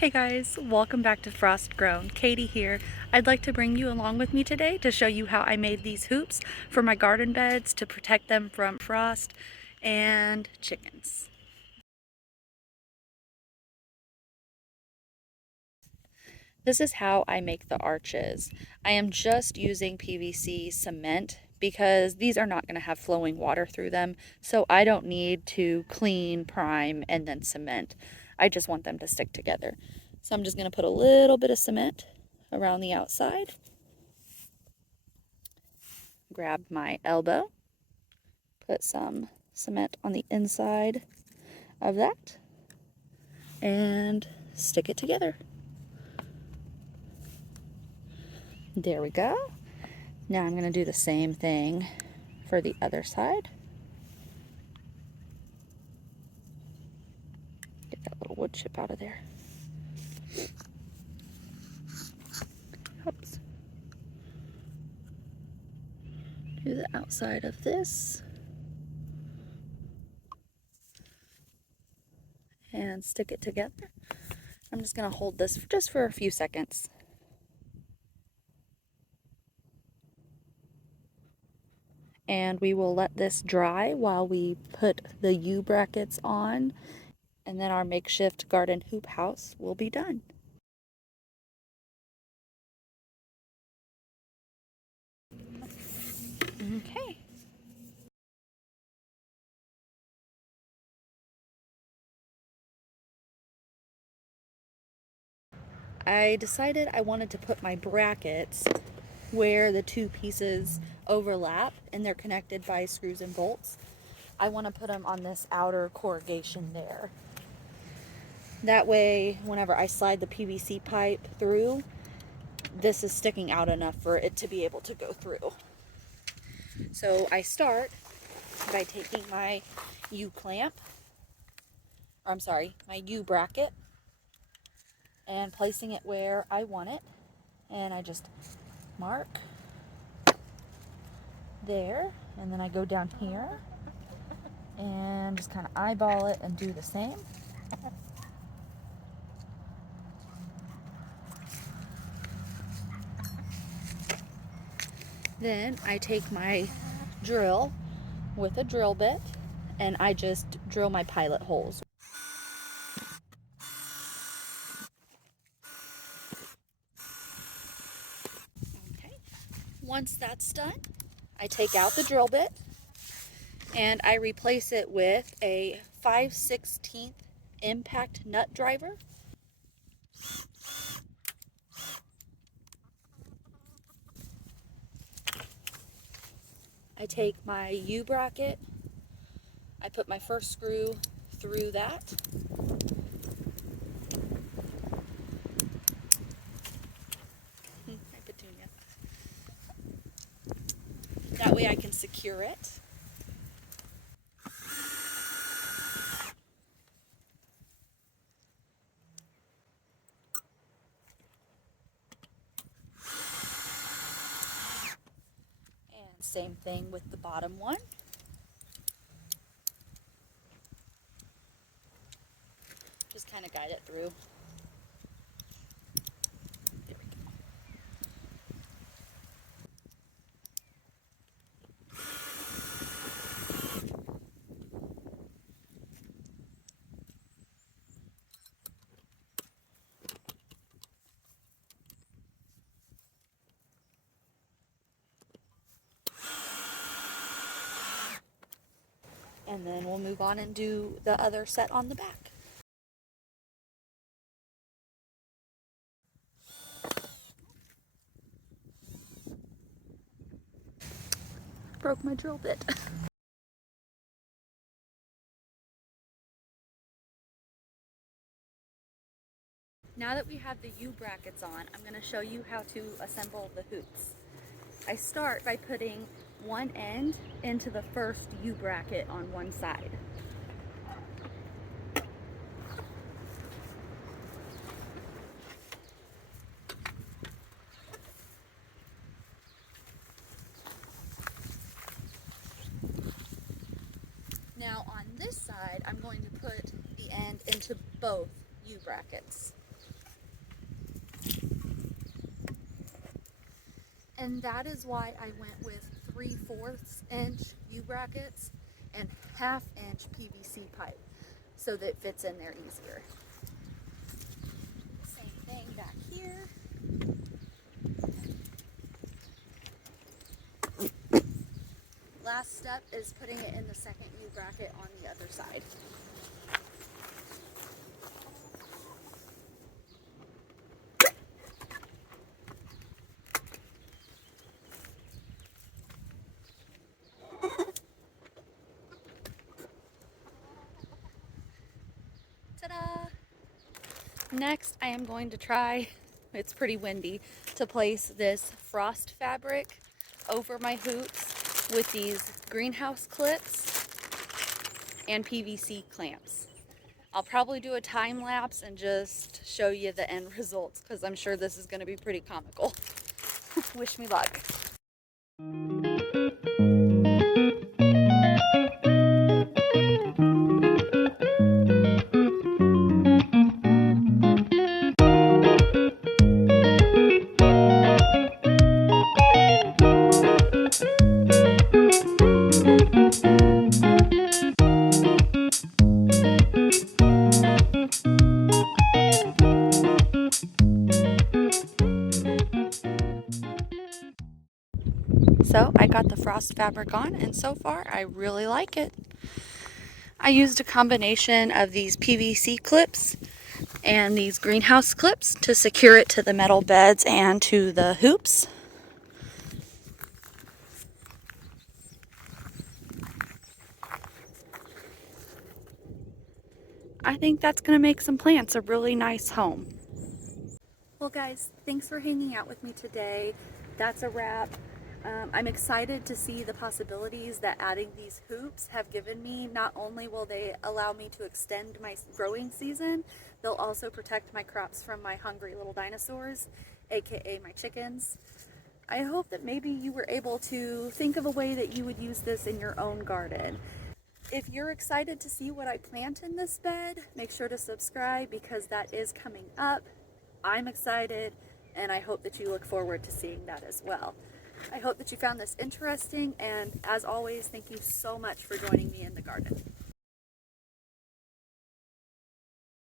Hey guys, welcome back to Frost Grown. Katie here. I'd like to bring you along with me today to show you how I made these hoops for my garden beds to protect them from frost and chickens. This is how I make the arches. I am just using PVC cement because these are not going to have flowing water through them, so I don't need to clean, prime, and then cement. I just want them to stick together. So I'm just going to put a little bit of cement around the outside. Grab my elbow, put some cement on the inside of that, and stick it together. There we go. Now I'm going to do the same thing for the other side. Get that little wood chip out of there. Oops. Do the outside of this. And stick it together. I'm just going to hold this just for a few seconds. And we will let this dry while we put the U brackets on, and then our makeshift garden hoop house will be done. Okay. I decided I wanted to put my brackets where the two pieces overlap and they're connected by screws and bolts. I want to put them on this outer corrugation there. That way, whenever I slide the PVC pipe through, this is sticking out enough for it to be able to go through. So I start by taking my U-clamp, or I'm sorry, my U-bracket, and placing it where I want it. And I just mark there, and then I go down here and just kind of eyeball it and do the same. Then I take my drill with a drill bit and I just drill my pilot holes. Okay. Once that's done, I take out the drill bit and I replace it with a 5/16 impact nut driver. I take my U-bracket, I put my first screw through that. My petunia. That way I can secure it. And same thing with the bottom one. Just kind of guide it through. There we go. And then we'll move on and do the other set on the back. Broke my drill bit. Now that we have the U-brackets on, I'm going to show you how to assemble the hoops. I start by putting one end into the first U-bracket on one side. Now on this side, I'm going to put the end into both U-brackets. And that is why I went with 3/4 inch U brackets and 1/2 inch PVC pipe so that it fits in there easier. Same thing back here. Last step is putting it in the second U bracket on the other side. Ta-da! Next, I am going to try, it's pretty windy, to place this frost fabric over my hoops with these greenhouse clips and PVC clamps. I'll probably do a time lapse and just show you the end results because I'm sure this is going to be pretty comical. Wish me luck. So I got the frost fabric on, and so far I really like it. I used a combination of these PVC clips and these greenhouse clips to secure it to the metal beds and to the hoops. I think that's going to make some plants a really nice home. Well guys, thanks for hanging out with me today. That's a wrap. I'm excited to see the possibilities that adding these hoops have given me. Not only will they allow me to extend my growing season, they'll also protect my crops from my hungry little dinosaurs, aka my chickens. I hope that maybe you were able to think of a way that you would use this in your own garden. If you're excited to see what I plant in this bed, make sure to subscribe because that is coming up. I'm excited, and I hope that you look forward to seeing that as well. I hope that you found this interesting, and as always, thank you so much for joining me in the garden.